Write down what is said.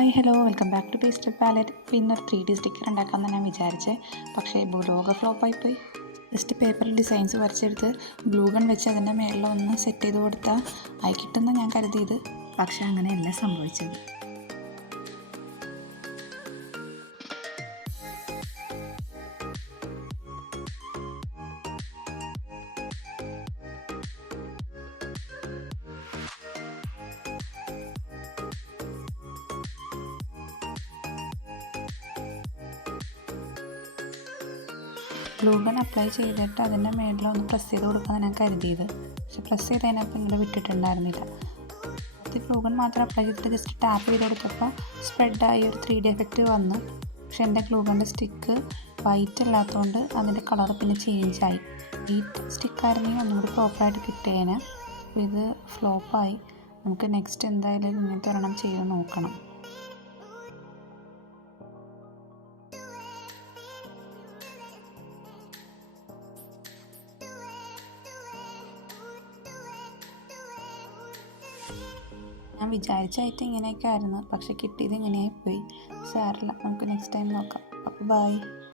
Hi hello welcome back to pastel palette. ഇപ്പോൾ ഇന്നൊരു 3D sticker ഉണ്ടാക്കാമെന്ന് ഞാൻ വിചാരിച്ചേ, പക്ഷേ ലോഗോ ഫ്ലോപ്പായിപ്പോയി. ജസ്റ്റ് പേപ്പറിൽ ഡിസൈൻസ് വരച്ചെടുത്ത് ഗ്ലൂ ഗൺ വെച്ച് അതിൻ്റെ മേളിലൊന്ന് സെറ്റ് ചെയ്ത് കൊടുത്താൽ ആയി കിട്ടുമെന്ന് ഞാൻ കരുതിയത്, പക്ഷേ അങ്ങനെയല്ല സംഭവിച്ചത്. ഗ്ലൂ ഗൺ അപ്ലൈ ചെയ്തിട്ട് അതിൻ്റെ മേളിലൊന്ന് പ്രസ് ചെയ്ത് കൊടുക്കാമെന്ന് ഞാൻ കരുതിയത്, പക്ഷെ പ്രസ് ചെയ്ത് അതിനകത്ത് ഇങ്ങോട്ട് വിട്ടിട്ടുണ്ടായിരുന്നില്ല. ഇത് ഗ്ലൂ ഗൺ മാത്രം അപ്ലൈ ചെയ്തിട്ട് ജസ്റ്റ് ടാപ്പ് ചെയ്ത് കൊടുത്തപ്പോൾ സ്പ്രെഡായി ഒരു 3D എഫക്റ്റ് വന്നു. പക്ഷെ എൻ്റെ ഗ്ലൂ ഗണ്ണിൻ്റെ സ്റ്റിക്ക് വൈറ്റ് അല്ലാത്തതുകൊണ്ട് അതിൻ്റെ കളർ പിന്നെ ചേഞ്ചായി. വൈറ്റ് സ്റ്റിക്കായിരുന്നെങ്കിൽ ഒന്നുകൂടി പ്രോപ്പറായിട്ട് കിട്ടിയേനെ. അപ്പോൾ ഇത് ഫ്ലോപ്പായി. നമുക്ക് നെക്സ്റ്റ് എന്തായാലും ഇങ്ങനത്തെ ഒരെണ്ണം ചെയ്ത് നോക്കണം. ഞാൻ വിചാരിച്ച ഐറ്റം ഇങ്ങനെയൊക്കെ ആയിരുന്നു, പക്ഷെ കിട്ടിയത് ഇങ്ങനെയായി പോയി. സാരമില്ല, നമുക്ക് നെക്സ്റ്റ് ടൈം നോക്കാം. അപ്പോൾ ബൈ.